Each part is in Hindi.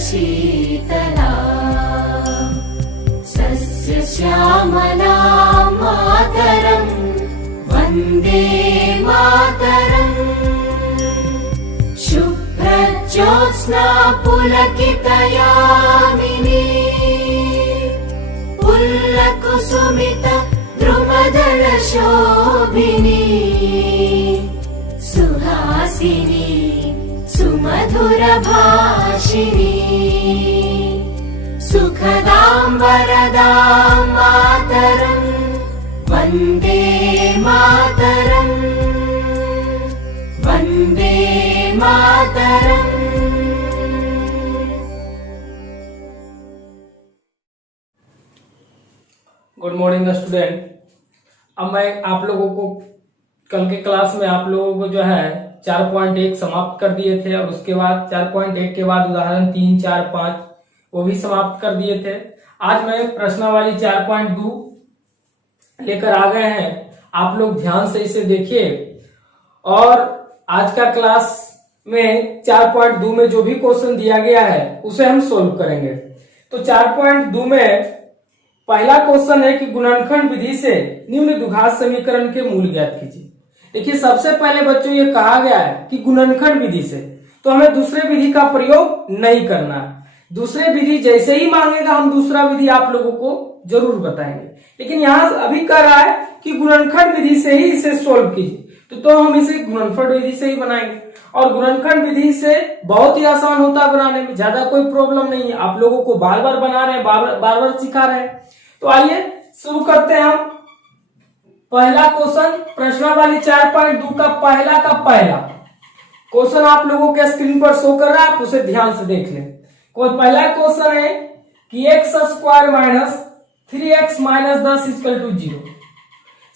शीतला सस्यश्यामला मातरम् वन्दे मातरम्। शुभ्रज्योत्स्ना पुलकितयामिनी पुल्लकुसुमित द्रुमदलशोभिनी सुहासिनी सुमधुरभाषिणी सुखदां वरदां मातरम् Vande Mataram Vande Mataram. Good morning student. अब मैं आप लोगों को कल के क्लास में आप लोगों को जो है 4.1 समाप्त कर दिए थे और उसके बाद 4.1 के बाद उदाहरण 3, 4, 5 वो भी समाप्त कर दिए थे। आज मैं प्रश्नावली 4.2 लेकर आ गए हैं। आप लोग ध्यान से इसे देखिए और आज का क्लास में 4.2 में जो भी क्वेश्चन दिया गया है उसे हम सोल्व करेंगे। तो 4.2 में पहला क्वेश्चन है कि गुणनखंड विधि से निम्न द्विघात समीकरण के मूल ज्ञात कीजिए। देखिए सबसे पहले बच्चों ये कहा गया है कि गुणनखंड विधि से, तो हमें दूसरे विधि का प्रयोग नहीं करना है। दूसरे विधि जैसे ही मांगेगा हम दूसरा विधि आप लोगों को जरूर बताएंगे, लेकिन यहाँ अभी कह रहा है कि गुणनखंड विधि से ही इसे सोल्व कीजिए, तो हम इसे गुणनफल विधि से ही बनाएंगे। और गुणनखंड विधि से बहुत ही आसान होता है बनाने में, ज्यादा कोई प्रॉब्लम नहीं है। आप लोगों को बार बार बना रहे हैं, बार बार सिखा रहे हैं। तो आइए शुरू करते हैं हम। पहला क्वेश्चन प्रश्नावली 4.2 का पहला क्वेश्चन आप लोगों के स्क्रीन पर शो कर रहा है, आप उसे ध्यान से देख लें। कोई पहला क्वेश्चन है कि x² minus 3x minus 10 equal to 0।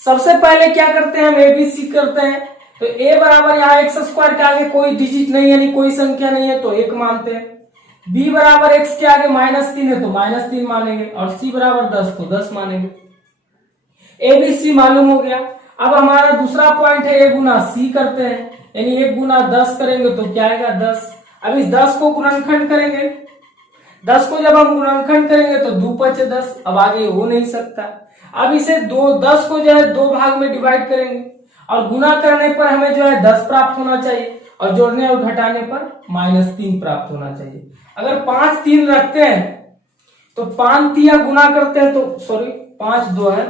सबसे पहले क्या करते हैं हम ABC करते हैं। तो a बराबर यहाँ x² के आगे कोई डिजिट नहीं है, यानी कोई संख्या नहीं है, तो 1 मानते हैं। b बराबर x के आगे -3 है तो -3 मानेंगे और c बराबर 10 तो 10 मानेंगे। ABC मालूम हो गया। अब हमारा दूसरा पॉइंट है a गुना c करते हैं, यानी 1 गुना 10 करेंगे तो क्या आएगा 10। अब इस 10 को गुणनखंड करेंगे। 10 को जब हम गुणनखंड करेंगे तो 2 पचे 10, अब आगे हो नहीं सकता। अब इसे 10 को जो है 2 भाग में डिवाइड करेंगे और गुना करने पर हमें जो है 10 प्राप्त होना चाहिए और जोड़ने और घटाने पर -3 प्राप्त होना चाहिए। अगर 5 3 रखते हैं तो 5 3 गुना करते हैं तो 5 2 है,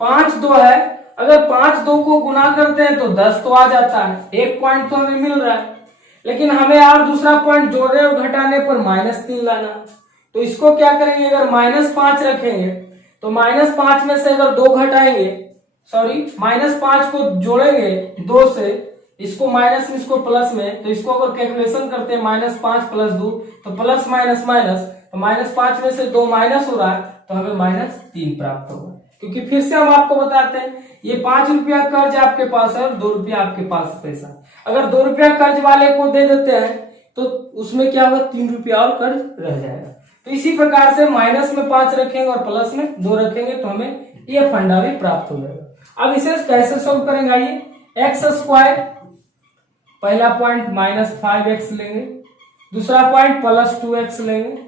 5 2 है। अगर 5 2 को गुना करते हैं तो 10 तो आ जाता है, 1 पॉइंट तो हमें मिल रहा है। लेकिन हमें और दूसरा पॉइंट जोड़ने और घटाने पर -3 लाना। तो इसको क्या करेंगे, अगर -5 रखेंगे तो -5 में से अगर 2 घटाएंगे, -5 को जोड़ेंगे 2 से, इसको माइनस में इसको प्लस में, तो इसको अगर कैलकुलेशन करते हैं -5 + 2 तो प्लस माइनस माइनस, तो -5 में से 2 माइनस हो रहा है तो हमें -3 प्राप्त होगा। क्योंकि फिर से हम आपको बताते हैं ये 5 रुपया कर्ज आपके पास है और 2 रुपया आपके पास पैसा। अगर 2 रुपया कर्ज वाले को दे देते हैं तो उसमें क्या होगा, 3 रुपया और कर्ज रह जाएगा। तो इसी प्रकार से माइनस में 5 रखेंगे और प्लस में 2 रखेंगे तो हमें ये फंडा भी प्राप्त हो जाएगा। अब इसे कैसे सोल्व करेंगे, आइए। x² पहला पॉइंट -5x लेंगे, दूसरा पॉइंट +2x लेंगे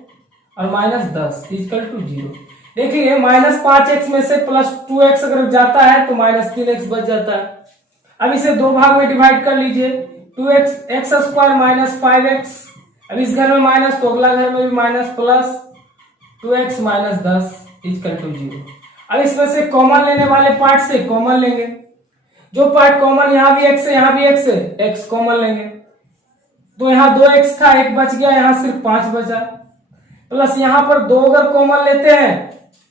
और -10 इक्वल टू 0। देखिए -5x में से +2x अगर जाता है तो -3x बच जाता है। अब इसे 2 भाग में डिवाइड कर लीजिए। 2x² - 5x, अब इस घर में माइनस तो अगला घर में भी minus, plus 2x - 10 equal to 0। अब इसमें से कॉमन लेने वाले पार्ट से कॉमन लेंगे। जो पार्ट कॉमन, यहाँ भी x है यहाँ भी x है, x कॉमन लेंगे तो यहाँ 2x था, 1 बच गया, यहाँ सिर्फ 5 बचा। प्लस यहाँ पर 2 अगर कॉमन लेते हैं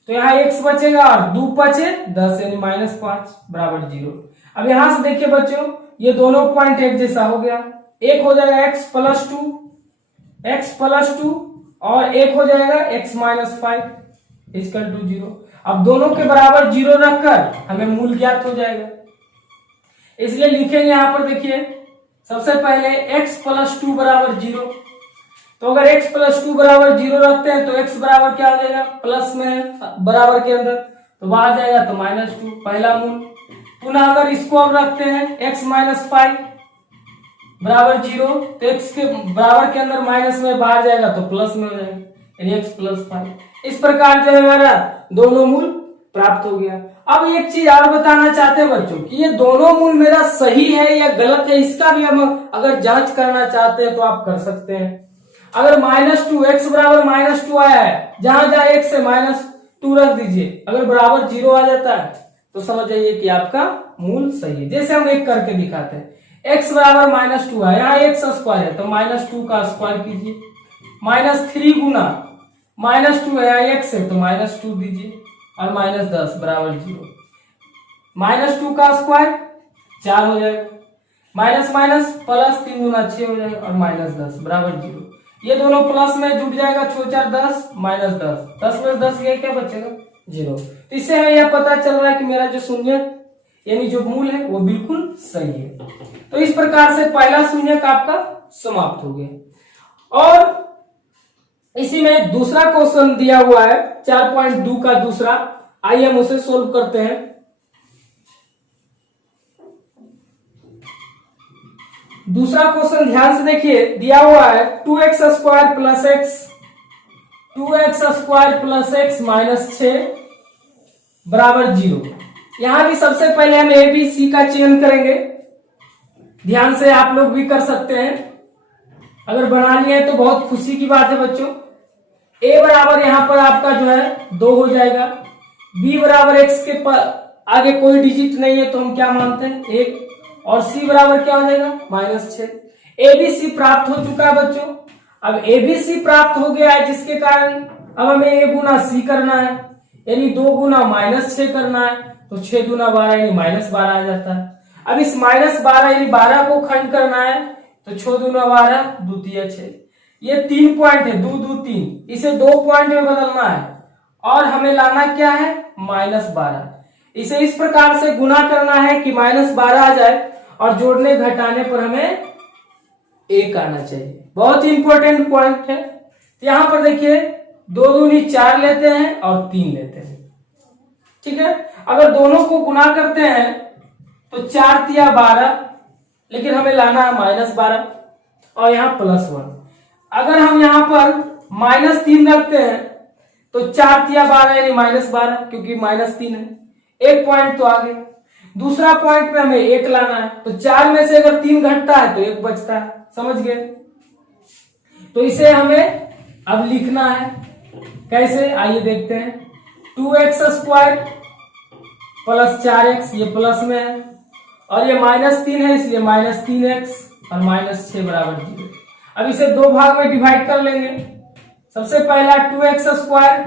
तो यहाँ x बचेगा और 2 पचे 10 यानी -5 बराबर 0। अब यहां से देखिए बच्चों ये दोनों पॉइंट एक जैसा हो गया, एक हो जाएगा x + 2 और एक हो जाएगा x - 5 इक्वल टू 0। अब दोनों के बराबर 0 रखकर हमें मूल ज्ञात हो जाएगा, इसलिए लिखेंगे यहाँ पर। देखिए सबसे पहले x + 2 बराबर 0, तो अगर x + 2 बराबर 0 रखते हैं तो x बराबर क्या हो जाएगा, प्लस में बराबर के अंदर तो बाहर जाएगा तो -2 पहला मूल। पुनः अगर इसको अब रखते हैं x - 5 बराबर 0, तो x के बराबर के अंदर माइनस में बाहर जाएगा तो प्लस में हो जाएगा, यानी x प्लस 5। इस प्रकार जो है हमारा दोनों मूल प्राप्त हो गया। अब एक चीज और बताना चाहते हैं बच्चों कि ये दोनों मूल मेरा सही है या गलत है, इसका भी हम अगर जांच करना चाहते हैं तो आप कर सकते हैं। अगर -2 x बराबर -2 आया है, जहां जहां x है -2 रख दीजिए, अगर बराबर 0 आ जाता है तो समझ जाइए कि आपका मूल सही है। जैसे हम एक करके दिखाते हैं, x बराबर -2 है, यहाँ x स्क्वायर है तो -2 का स्क्वायर कीजिए, -3 गुना -2 है, यहाँ x है तो -2 दीजिए और -10 बराबर 0, -2 का स्क्वायर 4 हो जाएगा, माइनस माइनस प्लस 3 गुना 6 हो जाएगा और -10 बराबर 0। ये दोनों प्लस में जुट जाएगा, 6 4 10 -10, 10 में 10 गया, क्या बचेगा 0। तो इससे हमें यह पता चल रहा है कि मेरा जो शून्य यानी जो मूल है वो बिल्कुल सही है। तो इस प्रकार से पहला शून्यक आपका समाप्त हो गया। और इसी में दूसरा क्वेश्चन दिया हुआ है 4.2 का दूसरा, आइए हम उसे सोल्व करते हैं। दूसरा क्वेश्चन ध्यान से देखिए, दिया हुआ है 2x square plus x, 2x square plus x minus 6 बराबर 0। यहां भी सबसे पहले हम ए बी सी का चयन करेंगे। ध्यान से आप लोग भी कर सकते हैं, अगर बना लिए तो बहुत खुशी की बात है बच्चों। a बराबर यहां पर आपका जो है 2 हो जाएगा, b बराबर x के आगे कोई डिजिट नहीं है तो हम क्या मानते हैं 1, और c बराबर क्या हो जाएगा -6। ABC प्राप्त हो चुका है बच्चों। अब ABC प्राप्त हो गया है, जिसके कारण अब हमें a गुना c करना है, यानी 2 गुना -6 करना है, तो 6 गुना 12 यानी -12 आ जाता है। अब इस -12 यानी 12 को खंड करना है तो 6 दूना 12 द्वितीय 6, ये 3 पॉइंट है, 2 2 3, इसे 2 पॉइंट में बदलना है और हमें लाना क्या है -12। इसे इस प्रकार से गुना करना है कि -12 आ जाए और जोड़ने घटाने पर हमें 1 आना चाहिए। बहुत ही इंपॉर्टेंट पॉइंट है। यहां पर देखिए 2 दूनी 4 लेते हैं और 3 लेते हैं, ठीक है। अगर दोनों को गुना करते हैं तो 4 तिया 12, लेकिन हमें लाना है -12 और यहाँ +1। अगर हम यहाँ पर -3 रखते हैं तो 4 तिया 12 यानी -12, क्योंकि -3 है, 1 पॉइंट तो आगे। दूसरा पॉइंट में हमें 1 लाना है, तो 4 में से अगर 3 घटता है तो 1 बचता है, समझ गए। तो इसे हमें अब लिखना है, कैसे आइए देखते हैं। 2x स्क्वायर प्लस 4x, ये प्लस में है, और ये -3 है इसलिए -3x और -6 बराबर 0। अब इसे 2 भाग में डिवाइड कर लेंगे। सबसे पहला 2x square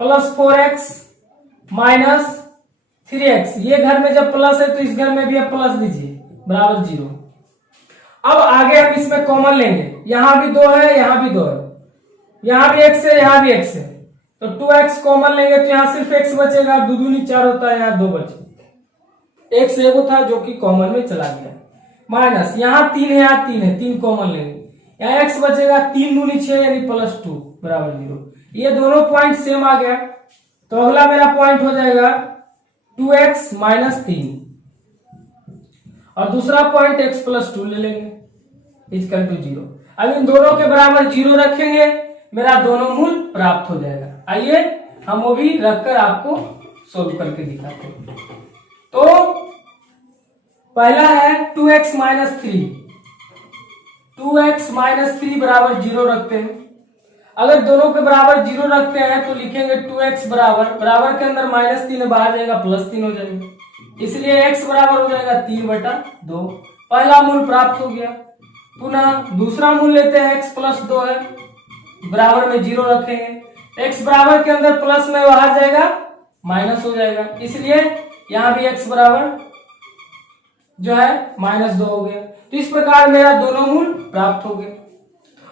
plus 4x minus 3x, ये घर में जब प्लस है तो इस घर में भी आप प्लस दीजिए, बराबर 0। अब आगे हम इसमें कॉमन लेंगे, यहां भी 2 है, यहां भी 2 है, यहां भी x है, यहां भी x है, तो 2x कॉमन लेंगे तो यहां सिर्फ x बचेगा, 2 दूनी 4 होता है, यहां 2 बचे, x एगो था जो कि कॉमन में चला गया, माइनस यहाँ 3 है, यहाँ 3 है, 3 कॉमन लेंगे, यहाँ x बचेगा, 3 दूनी 6 यानी +2 बराबर 0। ये दोनों पॉइंट सेम आ गया, तो अगला मेरा पॉइंट हो जाएगा 2x - 3 और दूसरा पॉइंट x + 2 ले लेंगे इक्वल टू 0। अब इन दोनों के बराबर 0 रखेंगे, मेरा दोनों मूल प्राप्त हो जाएगा। आइए हम वो भी रखकर आपको सोल्व करके दिखाते हैं। तो पहला है 2x - 3, 2x - 3 बराबर 0 रखते हैं। अगर दोनों के बराबर 0 रखते हैं तो लिखेंगे 2x बराबर के अंदर -3 बाहर जाएगा, +3 हो जाएगा, इसलिए x बराबर हो जाएगा 3/2। पहला मूल प्राप्त हो गया। पुनः दूसरा मूल लेते हैं, x + 2 है, बराबर में 0 रखेंगे, x बराबर के अंदर प्लस में बाहर जाएगा, माइनस हो जाएगा, इसलिए यहां भी x बराबर जो है -2 हो गया। तो इस प्रकार मेरा दोनों मूल प्राप्त हो गए,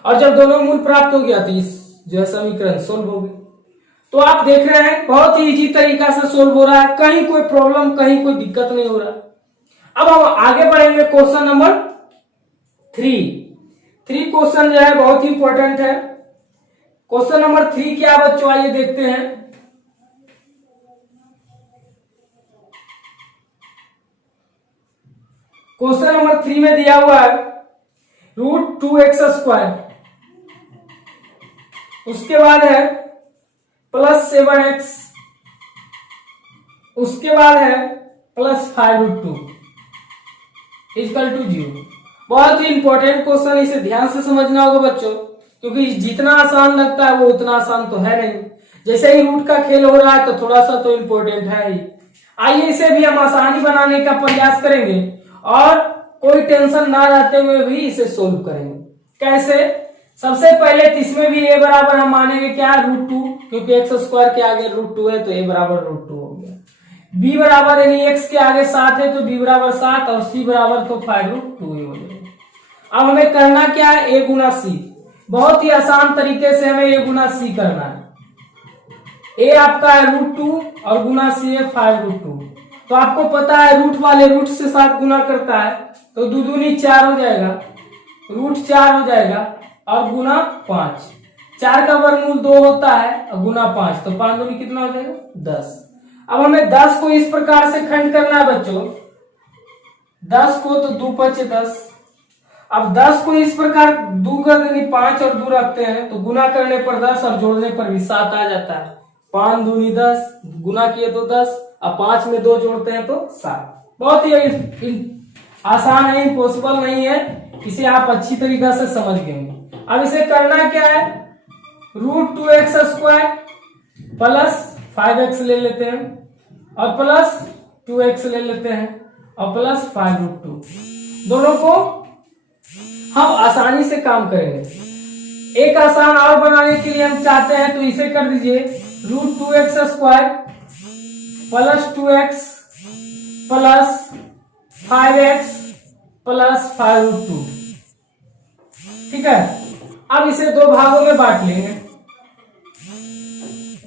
और जब दोनों मूल प्राप्त हो गया तो इस जो है समीकरण सोल्व हो गया। तो आप देख रहे हैं बहुत ही इजी तरीका से सोल्व हो रहा है, कहीं कोई प्रॉब्लम, कहीं कोई दिक्कत नहीं हो रहा। अब हम आगे बढ़ेंगे क्वेश्चन नंबर 3 क्वेश्चन जो है बहुत ही इंपॉर्टेंट है। क्वेश्चन नंबर 3 क्या बच्चों, आइए देखते हैं। क्वेश्चन नंबर 3 में दिया हुआ है √2x², उसके बाद है +7x, उसके बाद है +5√2 = 0। बहुत ही इंपॉर्टेंट क्वेश्चन, इसे ध्यान से समझना होगा बच्चों, क्योंकि जितना आसान लगता है वो उतना आसान तो है नहीं। जैसे ही रूट का खेल हो रहा है तो थोड़ा सा तो इंपॉर्टेंट है ही। आइए इसे भी हम आसानी बनाने का प्रयास करेंगे और कोई टेंशन ना रहते हुए भी इसे सोल्व करेंगे। कैसे? सबसे पहले इसमें भी a बराबर हम मानेंगे क्या, √2, क्योंकि x² के आगे √2 है तो a बराबर √2 हो गया। b बराबर यानी x के आगे 7 है तो b बराबर 7 और c बराबर तो 5√2 ही हो जाएगा। अब हमें करना क्या है, a गुना c। बहुत ही आसान तरीके से हमें a गुना c करना है। a आपका है √2 और गुना c है 5√2। तो आपको पता है रूट वाले रूट से 7 गुना करता है तो 2 दूनी 4 हो जाएगा, √4 हो जाएगा और गुना 5। 4 का वर्गमूल 2 होता है और गुना 5 तो 5 दूनी कितना हो जाएगा, 10। अब हमें 10 को इस प्रकार से खंड करना है बच्चों, 10 को तो 2 5 10। अब 10 को इस प्रकार 2 कर देंगे, 5 और 2 रखते हैं तो गुना करने पर 10 और जोड़ने पर भी 7 आ जाता है। 5 दूनी 10, गुना किए तो 10, अब 5 में 2 जोड़ते हैं तो 7। बहुत ही आसान है, इम्पॉसिबल नहीं है, इसे आप अच्छी तरीके से समझ गए। अब इसे करना क्या है, √2x² +5x ले लेते हैं और +2x ले लेते हैं और +5√2, दोनों को हम आसानी से काम करेंगे। एक आसान और बनाने के लिए हम चाहते हैं तो इसे कर दीजिए, √2x² +2x +5x +5√2। ठीक है, अब इसे 2 भागों में बांट लेंगे,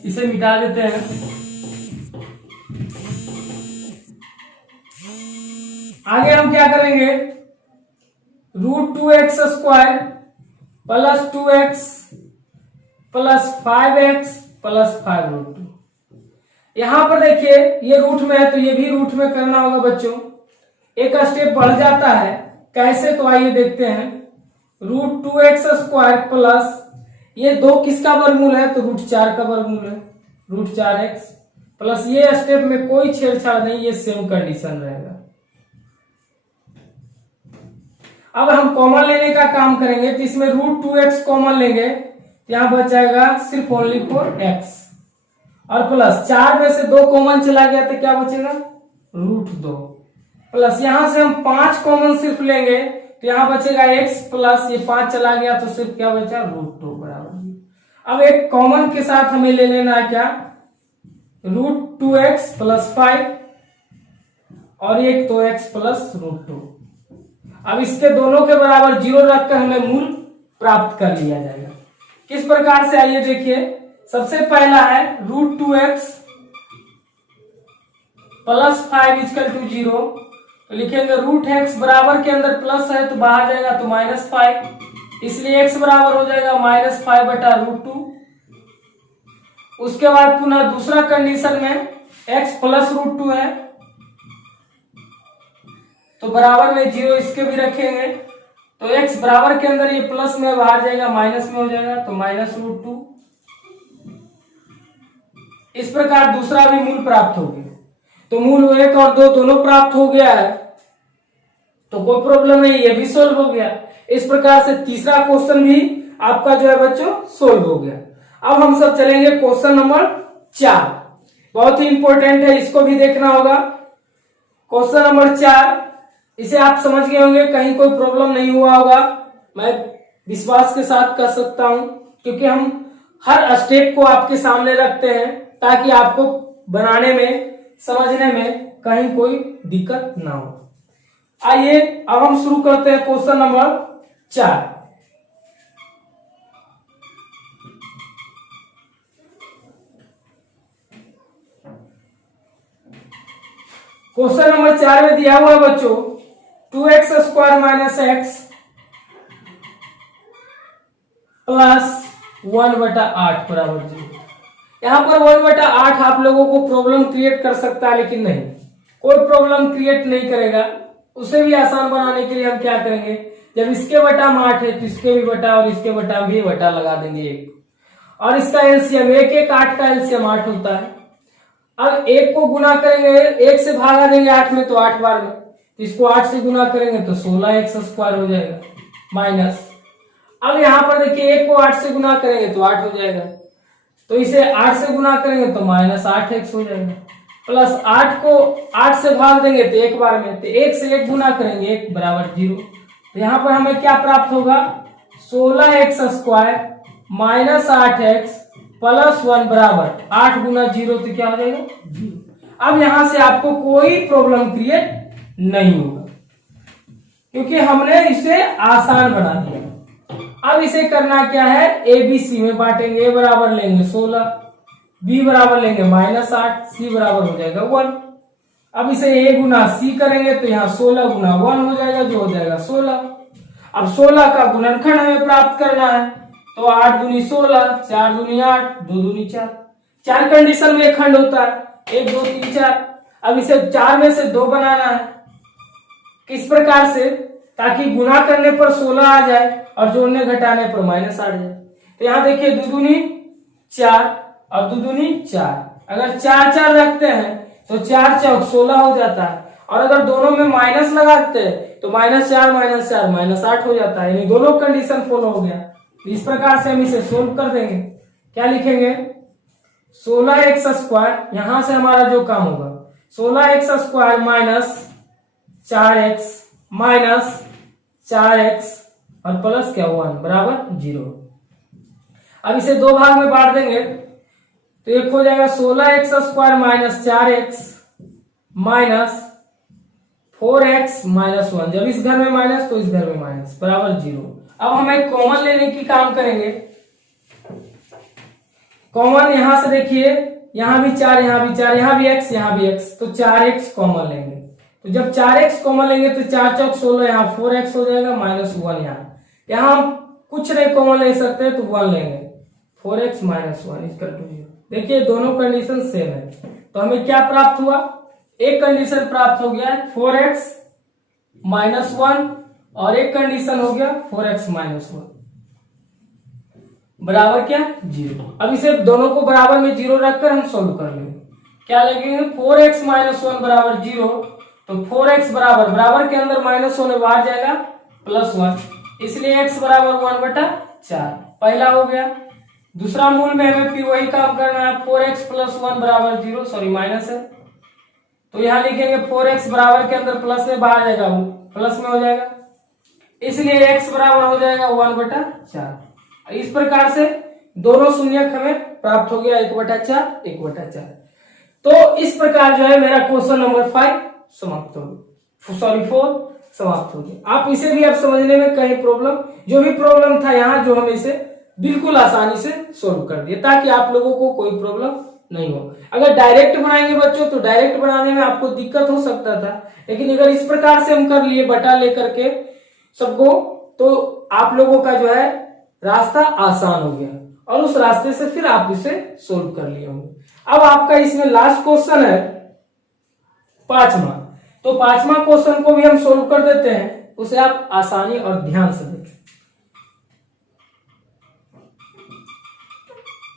इसे मिटा देते हैं। आगे हम क्या करेंगे, √2x² +2x +5x +5√2। यहां पर देखिए ये रूट में है तो ये भी रूट में करना होगा बच्चों। एक स्टेप बढ़ जाता है, कैसे, तो आइए देखते हैं। √2x² प्लस ये 2 किसका वर्गमूल है, तो √4 का वर्गमूल है, √4x प्लस ये स्टेप में कोई छेड़छाड़ नहीं, ये सेम कंडीशन रहेगा। अब हम कॉमन लेने का काम करेंगे तो इसमें √2x कॉमन लेंगे तो यहां बच जाएगा सिर्फ ओनली फॉर x और प्लस 4 में से 2 कॉमन चला गया तो क्या बचेगा, √2 प्लस यहां से हम 5 कॉमन सिर्फ लेंगे तो यहां बचेगा x प्लस ये 5 चला गया तो सिर्फ क्या बचा, √2 बराबर। अब एक कॉमन के साथ हमें ले लेना है क्या, √2x + 5 और एक तो x + √2। अब इसके दोनों के बराबर 0 रखकर हमें मूल प्राप्त कर लिया जाएगा। किस प्रकार से, आइए देखिए। सबसे पहला है √2x + 5 = 0, तो लिखेंगे √x बराबर के अंदर प्लस है तो बाहर जाएगा तो -5, इसलिए x बराबर हो जाएगा -5/√2। उसके बाद पुनः दूसरा कंडीशन में x + √2 है तो बराबर में 0 इसके भी रखेंगे तो x बराबर के अंदर ये प्लस में बाहर जाएगा माइनस में हो जाएगा तो -√2। इस प्रकार दूसरा भी मूल प्राप्त हो गया। तो मूल 1 और 2 दोनों प्राप्त हो गया है तो कोई प्रॉब्लम नहीं, ये भी सोल्व हो गया। इस प्रकार से तीसरा क्वेश्चन भी आपका जो है बच्चों सोल्व हो गया। अब हम सब चलेंगे क्वेश्चन नंबर 4, बहुत ही इंपॉर्टेंट है, इसको भी देखना होगा। क्वेश्चन नंबर 4, इसे आप समझ गए होंगे, कहीं कोई प्रॉब्लम नहीं हुआ होगा, मैं विश्वास के साथ कह सकता हूं, क्योंकि हम हर स्टेप को आपके सामने रखते हैं ताकि आपको बनाने में, समझने में कहीं कोई दिक्कत ना हो। आइए अब हम शुरू करते हैं क्वेश्चन नंबर 4। क्वेश्चन नंबर 4 में दिया हुआ बच्चों 2x² - x प्लस 1/8 बराबर 0। यहां पर 1/8 आप लोगों को प्रॉब्लम क्रिएट कर सकता है, लेकिन नहीं, कोई प्रॉब्लम क्रिएट नहीं करेगा। उसे भी आसान बनाने के लिए हम क्या करेंगे, जब इसके बटा में 8 है तो इसके भी बटा और इसके बटा में भी बटा लगा देंगे 1। और इसका एलसीएम 1 1 8 का एलसीएम 8 होता है। अब 1 को गुना करेंगे, 1 से भागा देंगे 8 में तो 8 बार में, तो इसको 8 से गुना करेंगे तो 16x² हो जाएगा माइनस। अब यहाँ पर देखिए 1 को 8 से गुना करेंगे तो 8 हो जाएगा, तो इसे 8 से गुना करेंगे तो -8x हो जाएगा, प्लस 8 को 8 से भाग देंगे तो 1 बार में, तो 1 से 1 गुना करेंगे 1 बराबर 0। तो यहाँ पर हमें क्या प्राप्त होगा 16x² माइनस 8x प्लस 1 बराबर 8 गुना 0, तो क्या हो जाएगा 0। अब यहां से आपको कोई प्रॉब्लम क्रिएट नहीं होगा क्योंकि हमने इसे आसान बना दिया। अब इसे करना क्या है, ए बी सी में बांटेंगे। ए बराबर लेंगे 16, बी बराबर लेंगे -8, सी बराबर हो जाएगा 1। अब इसे ए गुना सी करेंगे तो यहाँ 16 गुना 1 हो जाएगा जो हो जाएगा 16। अब 16 का गुणनखंड हमें प्राप्त करना है, तो 8 दूनी 16, 4 दूनी 8, 2 दूनी 4। 4 कंडीशन में एक खंड होता है, 1 2 3 4। अब इसे 4 में से 2 बनाना है, किस प्रकार से, ताकि गुना करने पर 16 आ जाए और जोड़ने घटाने पर -8 जाए। तो यहाँ देखिए 2 दूनी 4 और 2 दूनी 4, अगर 4 4 रखते हैं तो 4 चौक 16 हो जाता है, और अगर दोनों में माइनस लगाते हैं तो -4 -4 -8 हो जाता है, यानी दोनों कंडीशन फॉलो हो गया। इस प्रकार से हम इसे सोल्व कर देंगे। क्या लिखेंगे 16x², यहां से हमारा जो काम होगा 16x² minus 4x minus 4x और प्लस क्या 1 बराबर 0। अब इसे 2 भाग में बांट देंगे तो एक हो जाएगा 16x² minus 4x minus 4x minus 1। जब इस घर में माइनस तो इस घर में माइनस बराबर 0। अब हमें कॉमन लेने की काम करेंगे। कॉमन यहां से देखिए, यहां भी 4, यहां भी 4, यहां भी x, यहां भी x, तो 4x कॉमन लेंगे। तो जब 4x कॉमन लेंगे तो 4 चौक 16, यहाँ 4x हो जाएगा माइनस 1। यहाँ हम कुछ नहीं कॉमन ले सकते तो 1 लेंगे, 4x माइनस 1 इक्वल टू 0। देखिए दोनों कंडीशन सेम है, तो हमें क्या प्राप्त हुआ, एक कंडीशन प्राप्त हो गया 4x माइनस 1 और एक कंडीशन हो गया 4x माइनस 1 बराबर क्या 0। अब इसे दोनों को बराबर में 0 रखकर हम सोल्व कर लेंगे। क्या लगेंगे 4x माइनस 1 बराबर 0, तो 4x बराबर बराबर के अंदर माइनस होने बाहर जाएगा +1, इसलिए x बराबर 1/4 पहला हो गया। दूसरा मूल में हमें फिर वही काम करना है, 4x प्लस 1 बराबर 0, सॉरी माइनस है, तो यहां लिखेंगे 4x बराबर के अंदर प्लस में बाहर जाएगा प्लस में हो जाएगा, इसलिए x बराबर हो जाएगा 1/4। इस प्रकार से दोनों शून्यक हमें प्राप्त हो गया 1/4 1/4। तो इस प्रकार जो है मेरा क्वेश्चन नंबर 5 समाप्त हो गया, सॉरी 4 समाप्त हो गया। आप इसे भी अब समझने में कहीं प्रॉब्लम, जो भी प्रॉब्लम था यहाँ जो हम इसे बिल्कुल आसानी से सोल्व कर दिए, ताकि आप लोगों को कोई प्रॉब्लम नहीं हो। अगर डायरेक्ट बनाएंगे बच्चों तो डायरेक्ट बनाने में आपको दिक्कत हो सकता था, लेकिन अगर इस प्रकार से हम कर लिए बटा लेकर के सबको, तो आप लोगों का जो है रास्ता आसान हो गया और उस रास्ते से फिर आप इसे सोल्व कर लिए होंगे। अब आपका इसमें लास्ट क्वेश्चन है 5वां, तो 5वां क्वेश्चन को भी हम सोल्व कर देते हैं, उसे आप आसानी और ध्यान से देखें।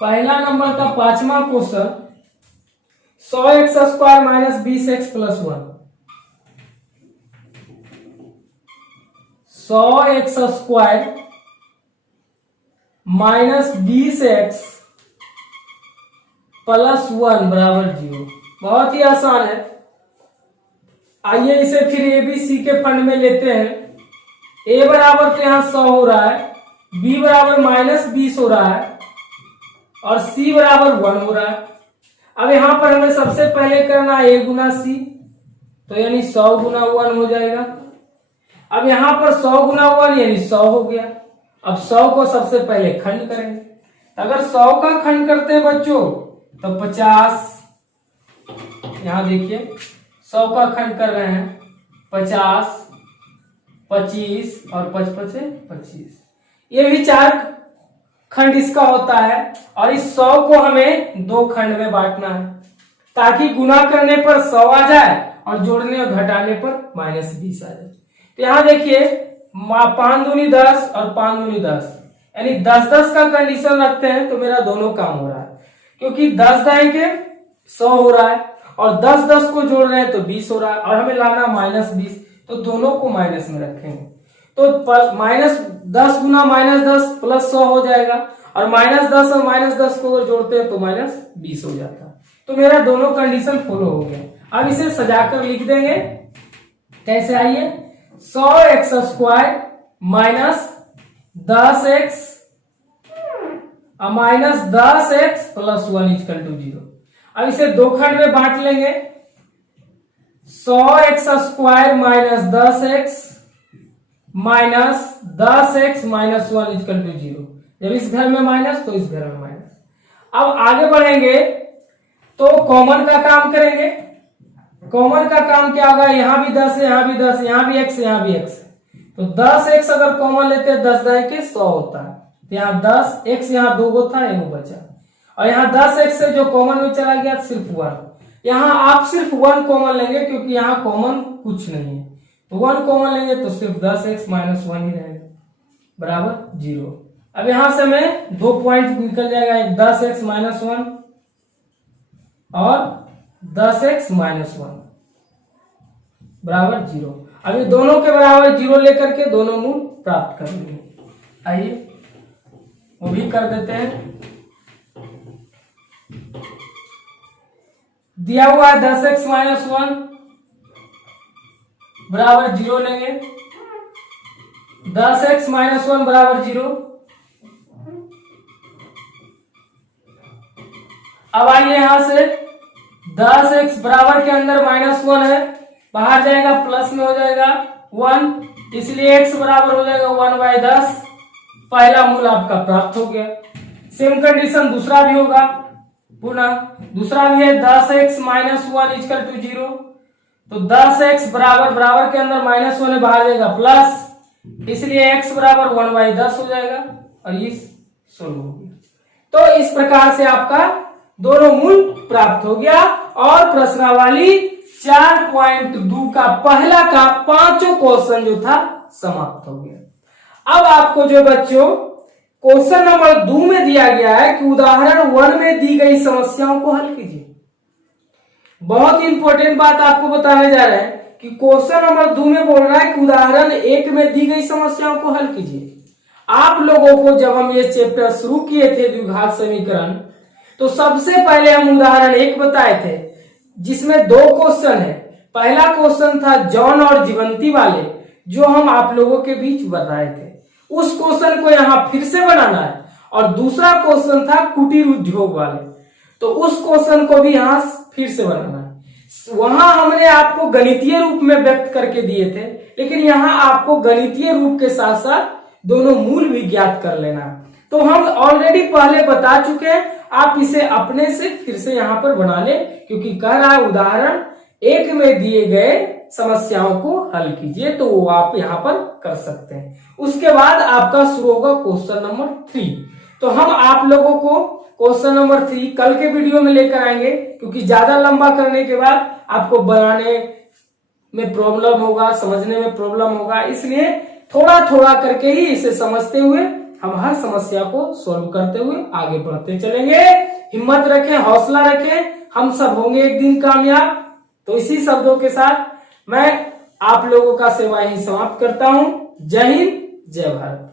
पहला नंबर का 5वां question 100x² minus 20x plus 1। 100x² minus 20x plus 1 बराबर 0। बहुत ही आसान है। आइए इसे फिर ए बी सी के फंड में लेते हैं। ए बराबर तो यहाँ 100 हो रहा है, बी बराबर -20 हो रहा है और सी बराबर 1 हो रहा है। अब यहां पर हमें सबसे पहले करना है a गुना सी, तो यानी 100 गुना 1 हो जाएगा। अब यहां पर 100 गुना 1 यानी 100 हो गया। अब 100 को सबसे पहले खंड करेंगे, अगर 100 का खंड करते हैं बच्चों तो 50, यहां देखिए 100 का खंड कर रहे हैं 50, 25 और 55 से 25, ये भी 4 खंड इसका होता है। और इस 100 को हमें 2 खंड में बांटना है, ताकि गुना करने पर 100 आ जाए और जोड़ने और घटाने पर -20 आ जाए। तो यहां देखिए 5 दूनी 10 और 5 दूनी 10, यानी 10-10 का कंडीशन रखते हैं तो मेरा दोनों काम हो रहा है, क्योंकि 10 दाएं के 100 हो रहा है और 10-10 को जोड़ रहे हैं तो 20 हो रहा है और हमें लाना -20, तो दोनों को माइनस में रखेंगे तो -10 गुना -10 प्लस 100 हो जाएगा और -10 और -10 को अगर जोड़ते हैं तो -20 हो जाता है। तो मेरा दोनों कंडीशन फॉलो हो गया। अब इसे सजाकर लिख देंगे कैसे, आइए, 100x² minus 10x minus 10x plus 1 = 0। अब इसे दो खंड में बांट लेंगे, 100x² minus 10x minus 10x minus 1 = 0। जब इस घर में माइनस तो इस घर में माइनस। अब आगे बढ़ेंगे तो कॉमन का काम करेंगे। कॉमन का काम क्या होगा, यहां भी 10 है, यहां भी 10, यहां भी x, यहां भी x, तो 10x अगर कॉमन लेते हैं 10 दाएं के 100 होता है, तो यहाँ 10x, यहाँ 2 था, एगो बचा और यहाँ 10x से जो कॉमन में चला गया सिर्फ 1। यहाँ आप सिर्फ 1 कॉमन लेंगे क्योंकि यहाँ कॉमन कुछ नहीं है, तो 1 कॉमन लेंगे तो सिर्फ 10x माइनस 1 ही रहेगा बराबर 0। अब यहां से हमें 2 पॉइंट निकल जाएगा, एक 10x माइनस 1 और 10x माइनस 1 बराबर 0। अभी दोनों के बराबर 0 लेकर के दोनों मूल प्राप्त कर लेंगे। आइए वो भी कर देते हैं। दिया हुआ है 10x माइनस 1 बराबर 0 लेंगे, 10x माइनस 1 बराबर 0। अब आइए यहां से 10x बराबर के अंदर -1 है, बाहर जाएगा प्लस में हो जाएगा 1, इसलिए x बराबर हो जाएगा 1/10। पहला मूल आपका प्राप्त हो गया। सेम कंडीशन दूसरा भी होगा, पुनः दूसरा भी है 10x माइनस 1 = 0, तो 10x बराबर के अंदर -1 है, बाहर जाएगा प्लस, इसलिए x बराबर 1/10 हो जाएगा और ये सोल्व हो गया। तो इस प्रकार से आपका दोनों मूल प्राप्त हो गया और प्रश्नावली 4.2 का पहला का 5 क्वेश्चन जो था समाप्त हो गया। अब आपको जो बच्चों क्वेश्चन नंबर 2 में दिया गया है कि उदाहरण 1 में दी गई समस्याओं को हल कीजिए। बहुत इंपॉर्टेंट बात आपको बताने जा रहे हैं कि क्वेश्चन नंबर 2 में बोल रहा है कि उदाहरण 1 में दी गई समस्याओं को हल कीजिए। आप लोगों को जब हम ये चैप्टर शुरू किए थे द्विघात समीकरण, तो सबसे पहले हम उदाहरण 1 बताए थे जिसमें 2 क्वेश्चन है। पहला क्वेश्चन था जॉन और जीवंती वाले, जो हम आप लोगों के बीच बताए थे। उस क्वेश्चन को यहाँ फिर से बनाना है और दूसरा क्वेश्चन था कुटीर उद्योग वाले, तो उस क्वेश्चन को भी यहाँ फिर से बनाना है। वहां हमने आपको गणितीय रूप में व्यक्त करके दिए थे, लेकिन यहाँ आपको गणितीय रूप के साथ साथ दोनों मूल भी ज्ञात कर लेना। तो हम ऑलरेडी पहले बता चुके हैं, आप इसे अपने से फिर से यहाँ पर बना ले, क्योंकि कह रहा है उदाहरण 1 में दिए गए समस्याओं को हल कीजिए, तो वो आप यहाँ पर कर सकते हैं। उसके बाद आपका शुरू होगा क्वेश्चन नंबर 3। तो हम आप लोगों को क्वेश्चन नंबर 3 कल के वीडियो में लेकर आएंगे, क्योंकि ज्यादा लंबा करने के बाद आपको बनाने में प्रॉब्लम होगा, समझने में प्रॉब्लम होगा, इसलिए थोड़ा थोड़ा करके ही इसे समझते हुए हम हर समस्या को सॉल्व करते हुए आगे बढ़ते चलेंगे। हिम्मत रखें, हौसला रखें, हम सब होंगे एक दिन कामयाब। तो इसी शब्दों के साथ मैं आप लोगों का सेवा यही समाप्त करता हूं। जय हिंद, जय भारत।